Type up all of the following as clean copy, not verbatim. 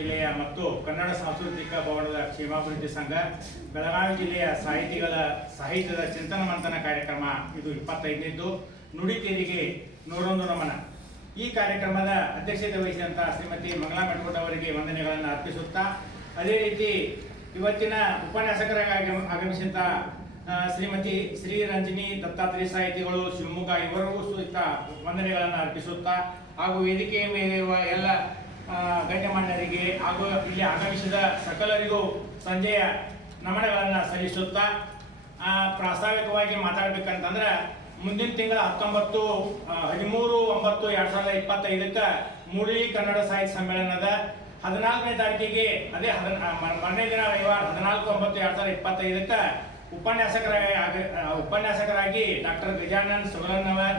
ಜಿಲ್ಲೆಯ ಮತ್ತು ಕನ್ನಡ ಸಾಂಸ್ಕೃತಿಕ ಭವನದ ಕ್ಷೇಮಾಭಿವೃದ್ಧಿ ಸಂಘ, ಬೆಳಗಾವಿ ಜಿಲ್ಲೆಯ ಸಾಹಿತಿಗಳ ಸಾಹಿತ್ಯದ ಚಿಂತನ ಮಂಥನ ಕಾರ್ಯಕ್ರಮ ಇದು 25ನೇದ್ದು. ನುಡಿತೇರಿಗೆ 101 ನಮನ. ಈ ಕಾರ್ಯಕ್ರಮದ ಅಧ್ಯಕ್ಷತೆ ವಹಿಸಿದಂಥ ಶ್ರೀಮತಿ ಮಂಗಳಾ ಮೆಟ್ಕೋಟ್ ಅವರಿಗೆ ವಂದನೆಗಳನ್ನು ಅರ್ಪಿಸುತ್ತಾ, ಅದೇ ರೀತಿ ಇವತ್ತಿನ ಉಪನ್ಯಾಸಕರಾಗಿ ಆಗಮಿಸಿದಂಥ ಶ್ರೀಮತಿ ಶ್ರೀ ರಂಜಿನಿ ದತ್ತಾತ್ರೇಯ ಸಾಹಿತಿಗಳು ಶಿವಮೊಗ್ಗ ಇವರಿಗೂ ಸಹಿತ ವಂದನೆಗಳನ್ನು ಅರ್ಪಿಸುತ್ತಾ, ಹಾಗೂ ವೇದಿಕೆಯ ಮೇಲಿರುವ ಎಲ್ಲ ಗಣ್ಯಮಾನ್ಯರಿಗೆ ಹಾಗೂ ಇಲ್ಲಿ ಆಗಮಿಸಿದ ಸಕಲರಿಗೂ ಸಂಜೆಯ ನಮನಗಳನ್ನು ಸಲ್ಲಿಸುತ್ತಾ, ಪ್ರಾಸ್ತಾವಿಕವಾಗಿ ಮಾತಾಡಬೇಕಂತಂದ್ರೆ ಮುಂದಿನ ತಿಂಗಳ 13/9/2025 ಮೂಡಿ ಕನ್ನಡ ಸಾಹಿತ್ಯ ಸಮ್ಮೇಳನದ 14ನೇ ತಾರೀಕಿಗೆ, ಅದೇ ಮರನೇ ದಿನ ರವಿವಾರ 14/9/2025 ಉಪನ್ಯಾಸಕರಾಗಿ ಡಾಕ್ಟರ್ ಗಜಾನನ್ ಸುಗಲನ್ನವರ್,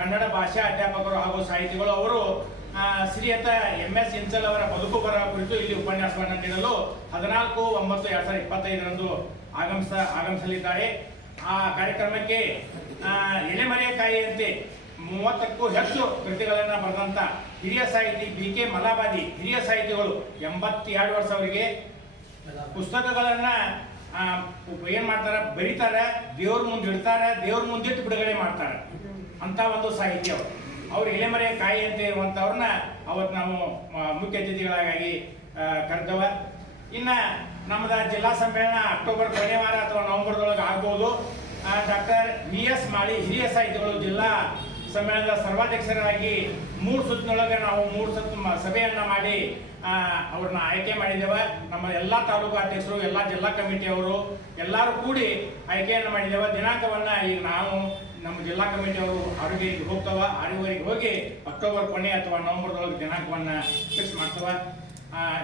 ಕನ್ನಡ ಭಾಷಾ ಅಧ್ಯಾಪಕರು ಹಾಗೂ ಸಾಹಿತಿಗಳು ಅವರು ಶ್ರೀಯುತ MS ಇನ್ಸಲ್ ಅವರ ಬದುಕು ಬರಹ ಕುರಿತು ಇಲ್ಲಿ ಉಪನ್ಯಾಸವನ್ನು ನೀಡಲು 14/9/2025 ಆಗಮಿಸಲಿದ್ದಾರೆ. ಆ ಕಾರ್ಯಕ್ರಮಕ್ಕೆ ಎಲೆಮರೆಕಾಯಿಯಂತೆ 30ಕ್ಕೂ ಹೆಚ್ಚು ಕೃತಿಗಳನ್ನು ಬರೆದಂಥ ಹಿರಿಯ ಸಾಹಿತಿ BK ಮಲಾಬಾದಿ, ಹಿರಿಯ ಸಾಹಿತಿಗಳು 82 ವರ್ಷ ಅವರಿಗೆ ಪುಸ್ತಕಗಳನ್ನು ಏನ್ ಮಾಡ್ತಾರೆ, ಬರೀತಾರೆ, ದೇವ್ರ ಮುಂದೆ ಇಡ್ತಾರೆ, ದೇವ್ರ ಮುಂದಿಟ್ಟು ಬಿಡುಗಡೆ ಮಾಡ್ತಾರೆ ಅಂತ ಒಂದು ಸಾಹಿತ್ಯ ಅವ್ರು ಎಲೆಮರೆ ಕಾಯಿ ಅಂತ ಇರುವಂಥವ್ರನ್ನ ಅವತ್ತು ನಾವು ಮುಖ್ಯ ಅತಿಥಿಗಳಾಗಿ ಕರೆದವ. ಇನ್ನು ನಮ್ಮದು ಜಿಲ್ಲಾ ಸಮ್ಮೇಳನ ಅಕ್ಟೋಬರ್ ಕೊನೆಯ ವಾರ ಅಥವಾ ನವೆಂಬರ್ದೊಳಗೆ ಆಗ್ಬೋದು. ಡಾಕ್ಟರ್ VS ಮಾಳಿ ಹಿರಿಯ ಸಾಹಿತಿಗಳು ಜಿಲ್ಲಾ ಸಮ್ಮೇಳನದ ಸರ್ವಾಧ್ಯಕ್ಷರಾಗಿ 3 ಸುತ್ತಿನೊಳಗೆ ನಾವು 3 ಸುತ್ತು ಸಭೆಯನ್ನ ಮಾಡಿ ಅವ್ರನ್ನ ಆಯ್ಕೆ ಮಾಡಿದ್ದೇವೆ. ನಮ್ಮ ಎಲ್ಲ ತಾಲೂಕು ಅಧ್ಯಕ್ಷರು, ಎಲ್ಲ ಜಿಲ್ಲಾ ಕಮಿಟಿಯವರು ಎಲ್ಲರೂ ಕೂಡಿ ಆಯ್ಕೆಯನ್ನು ಮಾಡಿದ್ದೇವೆ. ದಿನಾಂಕವನ್ನ ಈಗ ನಾವು ನಮ್ಮ ಜಿಲ್ಲಾ ಕಮಿಟಿಯವರು ಆರೋಗ್ಯರಿಗೆ ಹೋಗ್ತಾವ, ಆರೂವರೆಗೆ ಹೋಗಿ ಅಕ್ಟೋಬರ್ ಕೊನೆ ಅಥವಾ ನವೆಂಬರ್ದೊಳಗೆ ದಿನಾಂಕವನ್ನ ಫಿಕ್ಸ್ ಮಾಡ್ತವ.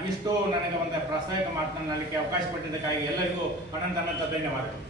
ಇಷ್ಟು ನನಗೆ ಒಂದು ಪ್ರಾಸ್ತಾವಿಕ ಮಾತನಾಡಲಿಕ್ಕೆ ಅವಕಾಶ ಪಟ್ಟಿದ್ದಕ್ಕಾಗಿ ಎಲ್ಲರಿಗೂ ಅನಂತ ಧನ್ಯವಾದಗಳು.